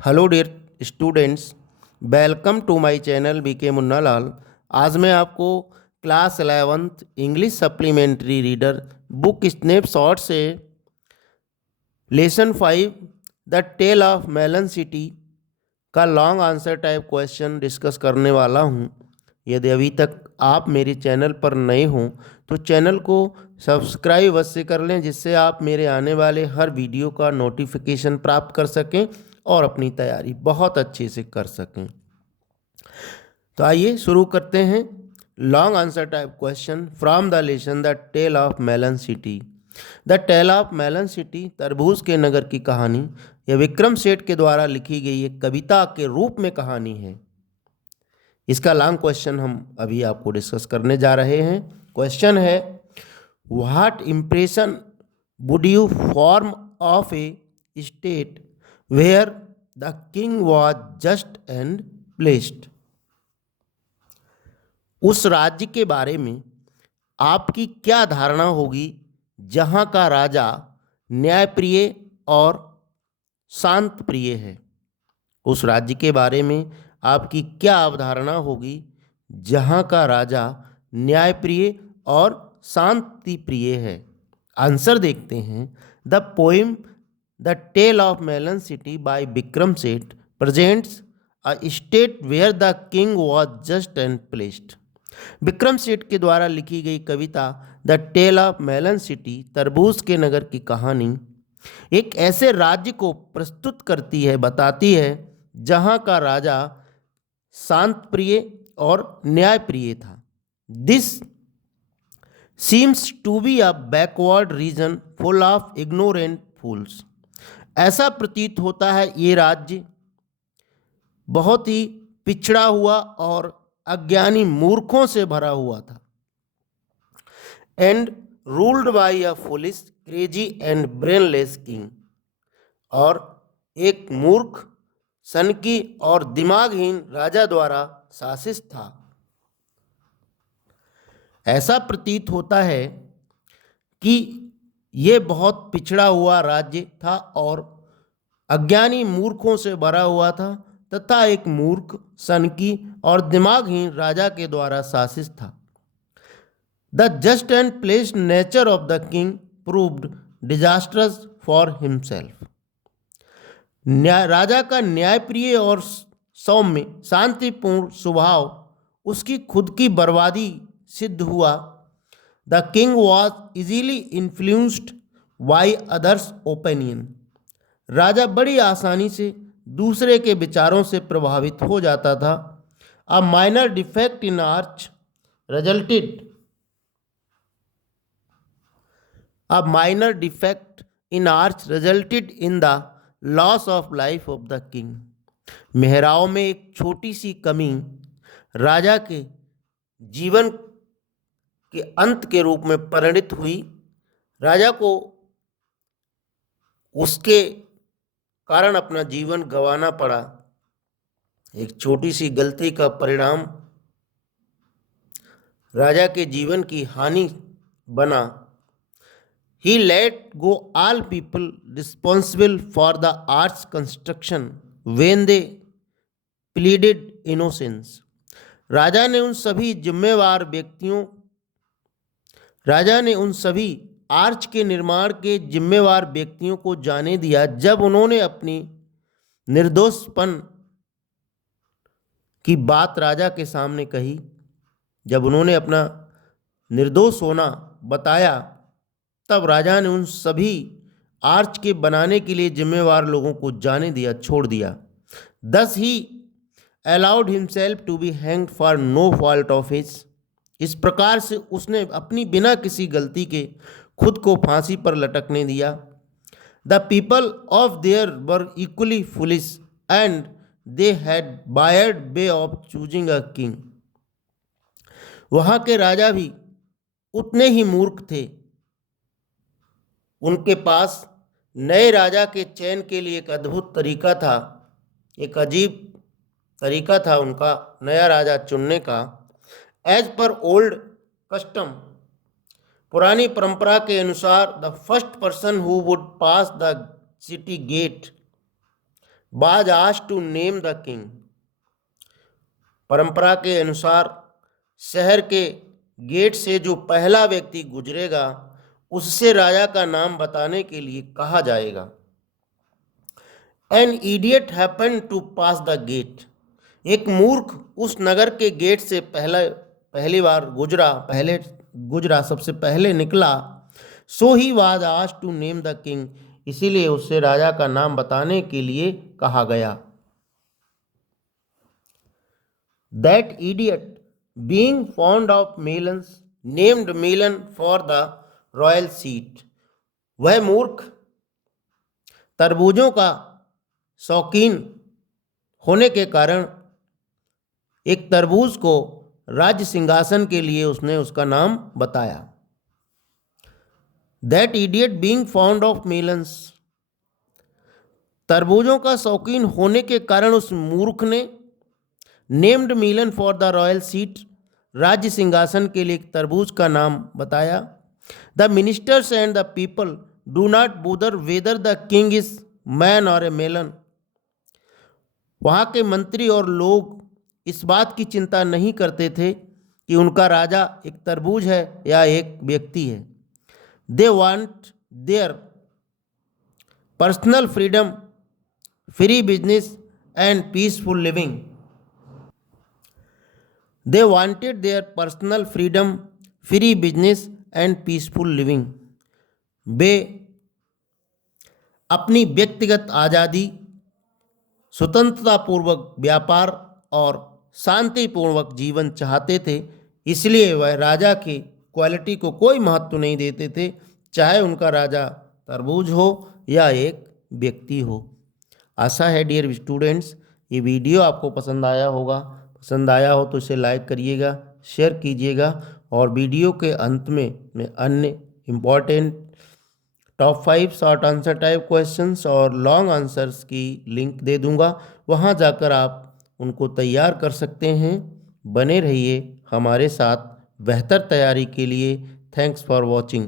Hello dear students, welcome to my channel BK Munnalal. आज मैं आपको class 11th English supplementary reader book snapshot से lesson 5 the tale of melon city का long answer type question discuss करने वाला हूं। यदि अभी तक आप मेरे चैनल पर नए हों तो चैनल को सब्सक्राइब अवश्य कर लें, जिससे आप मेरे आने वाले हर वीडियो का नोटिफिकेशन प्राप्त कर सकें और अपनी तैयारी बहुत अच्छे से कर सकें। तो आइए शुरू करते हैं। Long answer type question from the lesson the tale of melon city. The tale of melon city, तरबूज के नगर की कहानी, यह विक्रम सेठ के द्वारा लिखी गई एक कविता के रूप में कहानी है। इसका लॉन्ग क्वेश्चन हम अभी आपको डिस्कस करने जा रहे हैं। क्वेश्चन है, what impression would you form of a state where the king was just and placed. उस राज्य के बारे में आपकी क्या धारणा होगी जहां का राजा न्यायप्रिय और शांत प्रिय है। उस राज्य के बारे में आपकी क्या अवधारणा होगी जहां का राजा न्यायप्रिय और शांति प्रिय है। आंसर देखते हैं। The poem the tale of melon city by Vikram Seth presents a state where the king was just and placed. Vikram Seth के द्वारा लिखी गई कविता the tale of melon city, तरबूज के नगर की कहानी, एक ऐसे राज्य को प्रस्तुत करती है, बताती है जहां का राजा शांत प्रिय और न्याय प्रिय था। This seems to be a backward region full of ignorant fools. ऐसा प्रतीत होता है ये राज्य बहुत ही पिछड़ा हुआ और अज्ञानी मूर्खों से भरा हुआ था। And ruled by a foolish crazy and brainless king, और एक मूर्ख, सनकी और दिमागहीन राजा द्वारा शासित था। ऐसा प्रतीत होता है कि यह बहुत पिछड़ा हुआ राज्य था और अज्ञानी मूर्खों से भरा हुआ था तथा एक मूर्ख, सनकी और दिमागहीन राजा के द्वारा शासित था। The just and placed nature of the king proved disasters for himself. राजा का न्यायप्रिय और सौम्य शांतिपूर्ण स्वभाव उसकी खुद की बर्बादी सिद्ध हुआ। The king was easily influenced by others opinion. राजा बड़ी आसानी से दूसरे के विचारों से प्रभावित हो जाता था। A minor defect in arch resulted A minor defect in arch resulted in the loss of life of the king. Mehra में एक छोटी सी कमी राजा के जीवन के अंत के रूप में परिणित हुई। राजा को उसके कारण अपना जीवन गंवाना पड़ा। एक छोटी सी गलती का परिणाम राजा के जीवन की हानि बना। He let go all people responsible for the arch construction when they pleaded innocence. राजा ने उन सभी आर्च के निर्माण के जिम्मेवार व्यक्तियों को जाने दिया जब उन्होंने अपनी निर्दोषपन की बात राजा के सामने कही। जब उन्होंने अपना निर्दोष होना बताया तब राजा ने उन सभी आर्च के बनाने के लिए जिम्मेवार लोगों को जाने दिया, छोड़ दिया। Thus he allowed himself to be hanged for no fault of his. इस प्रकार से उसने अपनी बिना किसी गलती के खुद को फांसी पर लटकने दिया। The people of there were equally foolish and they had bad way of choosing a king. वहाँ के राजा भी उतने ही मूर्ख थे। उनके पास नए राजा के चयन के लिए एक अद्भुत तरीका था, एक अजीब तरीका था उनका नया राजा चुनने का। एज पर ओल्ड कस्टम, पुरानी परंपरा के अनुसार, the first person who would pass the city gate was asked to name the king. परंपरा के अनुसार शहर के गेट से जो पहला व्यक्ति गुजरेगा उससे राजा का नाम बताने के लिए कहा जाएगा। An idiot happened to pass the gate. एक मूर्ख उस नगर के गेट से पहली बार गुजरा सबसे पहले निकला। So he was asked to name the king. इसीलिए उससे राजा का नाम बताने के लिए कहा गया। That idiot, being fond of melons, named melon for the royal seat. वह मूर्ख तरबूजों का शौकीन होने के कारण एक तरबूज को राज्य सिंहासन के लिए उसने उसका नाम बताया। That idiot being fond of melons, तरबूजों का शौकीन होने के कारण उस मूर्ख ने named Milan for the royal seat, राज्य सिंहासन के लिए एक तरबूज का नाम बताया। The ministers and the people do not bother whether the king is man और ए मेलन। वहाँ के मंत्री और लोग इस बात की चिंता नहीं करते थे कि उनका राजा एक तरबूज है या एक व्यक्ति है। They want their personal freedom, free business and peaceful living. They wanted their personal freedom, free business and peaceful living. वे अपनी व्यक्तिगत आज़ादी, स्वतंत्रतापूर्वक व्यापार और शांतिपूर्वक जीवन चाहते थे। इसलिए वह राजा की क्वालिटी को कोई महत्व नहीं देते थे, चाहे उनका राजा तरबूज हो या एक व्यक्ति हो। आशा है डियर स्टूडेंट्स ये वीडियो आपको पसंद आया होगा। पसंद आया हो तो इसे लाइक करिएगा, शेयर कीजिएगा और वीडियो के अंत में मैं अन्य important top 5 short answer type questions और लॉन्ग आंसर्स की लिंक दे दूंगा, वहां जाकर आप उनको तैयार कर सकते हैं। बने रहिए हमारे साथ बेहतर तैयारी के लिए। Thanks for watching.